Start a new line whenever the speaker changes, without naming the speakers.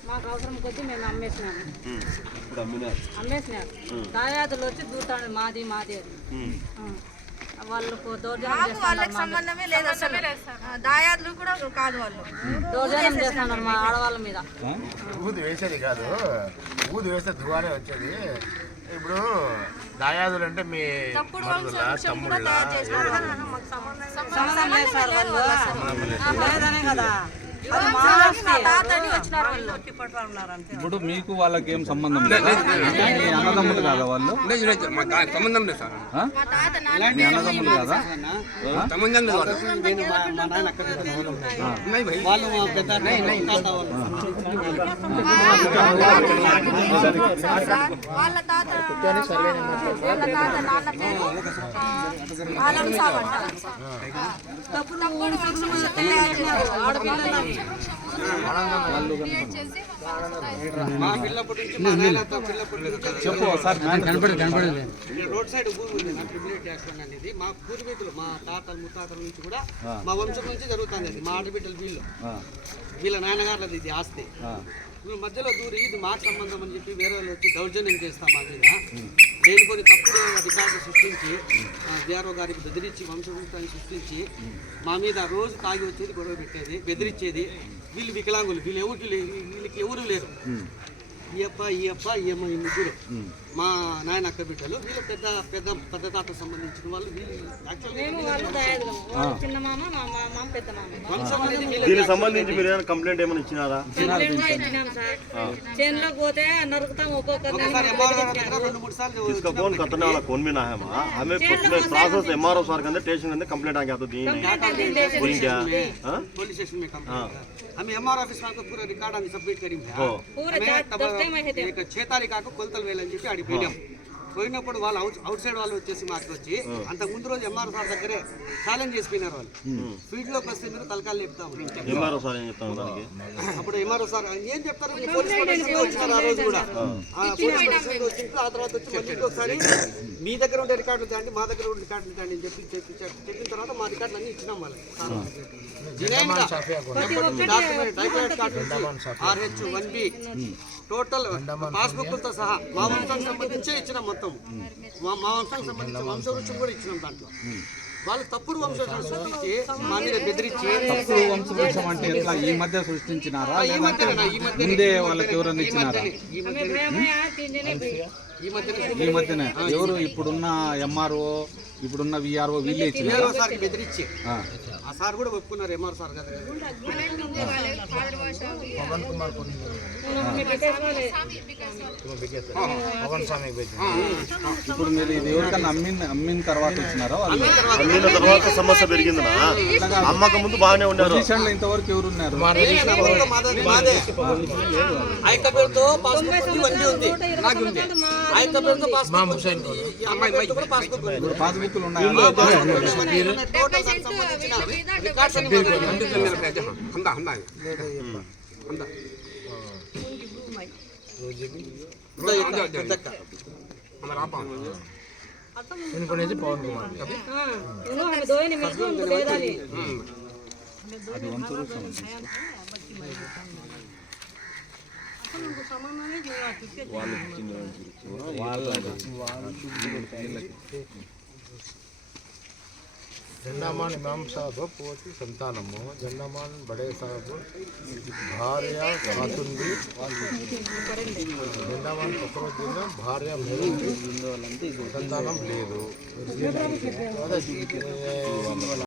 మాకు అవసరం కొద్దీ మేము అమ్మేసినాము. అమ్మేసినారు. దాయాదులు వచ్చి దూతాడు మాది మాది వాళ్ళకు దౌర్జన్యం సంబంధమే లేదు అసలు. దాయాదులు కూడా కాదు, వాళ్ళు దౌర్జన్యం చేస్తున్నారు మా ఆడవాళ్ళ మీద.
ఊది వేసేది కాదు, ఊది వేస్తే దువానే వచ్చేది. ఇప్పుడు దాయాదులు అంటే మీ
సంబంధం చేస్తారు వాళ్ళు లేదనే కదా.
ఇప్పుడు మీకు వాళ్ళకి ఏం సంబంధం లేదు, అన్నదమ్ములు కాదా వాళ్ళు?
సంబంధం లేదు సార్,
మీ అన్నదమ్ములు కాదా?
సంబంధం లేదు.
వాళ్ళ తాత
రోడ్ సైడ్ భూమి ఉంది నా ట్రిబ్యులేట్ చేస్తాను అనేది మా పూర్వీకులు, మా తాతల ముత్తాతల నుంచి కూడా మా వంశం నుంచి జరుగుతుంది. అది మా ఆడబిడ్డల వీళ్ళ నాన్నగారులది ఇది ఆస్తి. మధ్యలో దూరి ఇది మాకు సంబంధం అని చెప్పి వేరే వాళ్ళు వచ్చి దౌర్జన్యం చేస్తాం మా మీద. లేనిపోని తప్పుడు అధికారులు సృష్టించి డిఆర్ఓ గారికి బెదిరించి వంశవృత్తాన్ని సృష్టించి మా మీద రోజు తాగి వచ్చేది, గొడవ పెట్టేది, బెదిరించేది. వీళ్ళు వికలాంగులు, వీళ్ళకి ఎవరు లేరు. ఈ అప్ప ఈ అమ్మ, ఈ ముగ్గురు మా నాయన అక్క బిడ్డలు. వీళ్ళు పెద్ద తాతకు సంబంధించిన వాళ్ళు.
దీనికి సంబంధించి మీరు ఏమైనా కంప్లైంట్ ఏమైనా ఇచ్చినారా?
చేనులో పోతే నరుకుతాం
इसका कौन करने वाला कौन भी ना है माँ, हमें प्रोसेस एमआरओ सर के अंदर स्टेशन के अंदर कंप्लेंट आ गया तो दी
पुलिस स्टेशन में कंप्लेंट हम एमआर ऑफिस में पूरा रिकॉर्ड हम सबमिट करी है. 6 तारीख को కొలతలు వేయాలని చెప్పి అడిగి పోయినప్పుడు వాళ్ళు అవుట్ సైడ్ వాళ్ళు వచ్చేసి మాకు వచ్చి అంతకు ముందు రోజు ఎంఆర్ సార్ దగ్గరే ఛాలెంజ్ చేసిపోయినారు. వాళ్ళు ఫీల్డ్ లోకి వస్తే మీరు తలకాలు చెప్తాము. అప్పుడు ఎంఆర్ఓ సార్ ఏం చెప్తారు, పోలీస్ ప్రొటెక్షన్ లో వచ్చినారు ఆ రోజు కూడా. పోలీస్ ప్రొటెక్షన్ వచ్చింది. ఆ తర్వాత వచ్చి మళ్ళీ ఒకసారి మీ దగ్గర ఉండే రికార్డులు తేండి, మా దగ్గర ఉండే రికార్డులు తేండి అని చెప్పి చెప్పిన తర్వాత మా రికార్డులు అన్ని ఇచ్చినాం వాళ్ళకి. RH1B టోటల్ పాస్బుక్లతో సహా మా వంశానికి సంబంధించే ఇచ్చినాం. మొత్తం మా వంశానికి సంబంధించిన వంశవృక్షం కూడా ఇచ్చినాం. దాంట్లో వాళ్ళు తప్పుడు వంశవృక్షం సృష్టించి మా మీద బెదిరించి.
తప్పుడు వంశవృక్షం అంటే ఎట్లా ఈ మధ్య సృష్టించినారా, ముందే వాళ్ళకి ఎవరన్నా ఇచ్చినారా? ఈ మధ్యనే ఎవరు ఇప్పుడున్న ఎంఆర్ఓ, ఇప్పుడున్న విఆర్ఓ వీళ్ళే ఇచ్చినారు.
సార్కి బెదిరించి ఆ సార్ కూడా ఒప్పుకున్నారు. ఎంఆర్ సార్ కదా
ఇప్పుడు మీరు ఇది ఎవరికన్నా అమ్మిన తర్వాత వచ్చినారా?
అమ్మిన తర్వాత సమస్య పెరిగిందా? అమ్మక ముందు బాగానే ఉన్నారు.
పొజిషన్లో ఇంతవరకు ఎవరు ఉన్నారు? పాస్బుక్లు ఉన్నాయా?
పవన్ కుమార్
అది వంశవృక్షం.
జెండామాన్ ఇమాం సాహబ్ పోతి సంతానము, జెండామాన్ బడే సాహబ్ భార్య కాతుంది, జెండామాన్ ఫక్రుద్దీన్ భార్య మేరుంది, సంతానం లేదు.